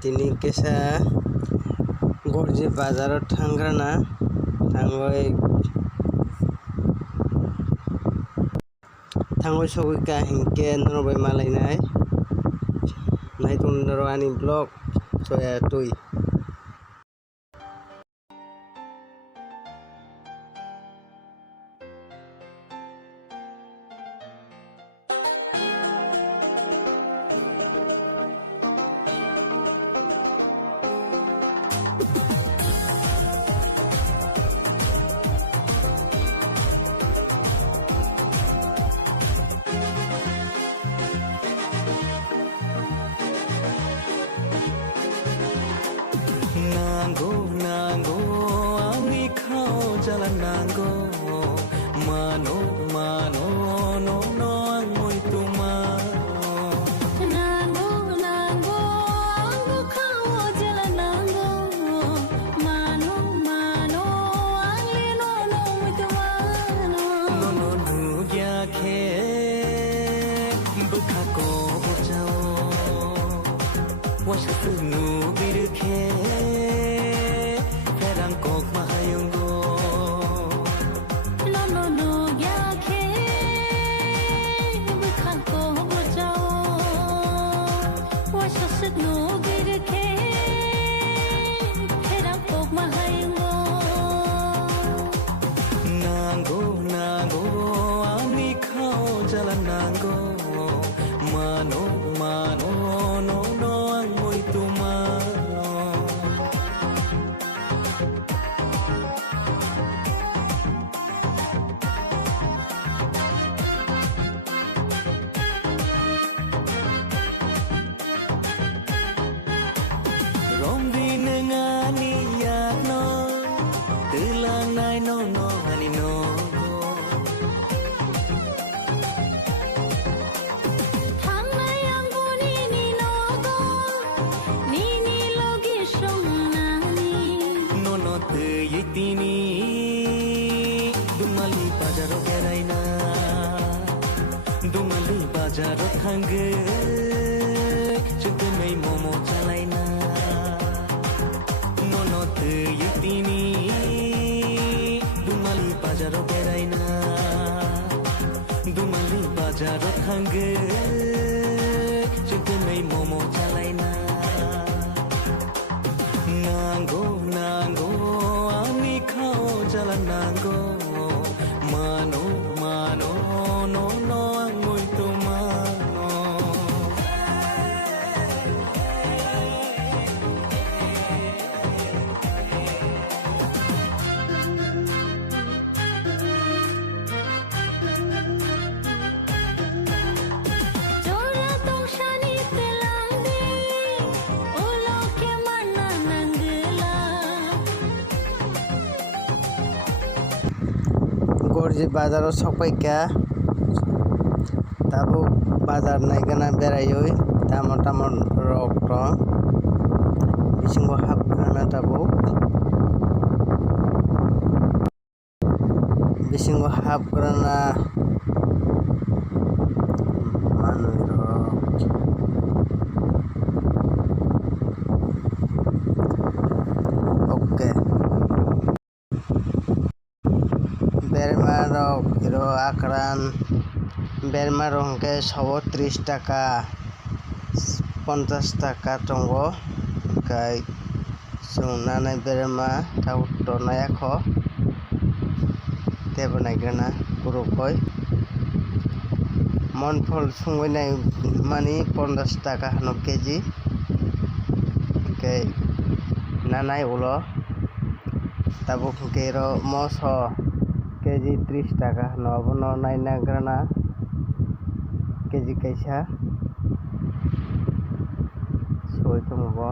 tini kesa gorji bazarot thangrana thangoi sogika hingke norobai malai nai tundoro ani blog soya tui Nango ami khao jalan nango mano no angoi tuma nango ango khao jalan nango mano angli no tuma no nu gya khe bukha ko bujao washu nu bir khe kok mahayungo no ya khe bukha ko bujao wasasat no gir khe phera kok mahayungo nango ami khao jalan nango mano no angoi tuma no ani no thangnai anguni ni no go ni logi songnani no te yitini dumali bazaro geraina dumali bazaro thange chudmei momo chalaina no te yitini bazaro beraina dumali bazaro thange chudmei momo chalaina nango ami khao jalan nango mano no angoi tuma gorji bazaro sokpaika tabo bazar naigana berayoi tamon rok to bisingo habgana tabo bisingo habgana manui rok oke berma rok hiro akran berma rok ke 30 taka 50 taka tongo kai sunanai berma tau tonaya kho tebo naigana kurukoi monfol sungoi nai mani 50 taka hano keji kai nanai ulo tabo kero moso keji 30 taka no naina grana keji kaisa soi tongbo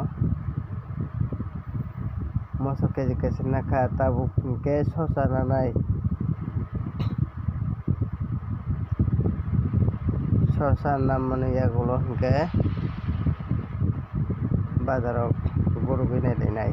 moso keji kaisa naka tabo ke sosa nanai sosa namani yagulo ke bazarok guru binai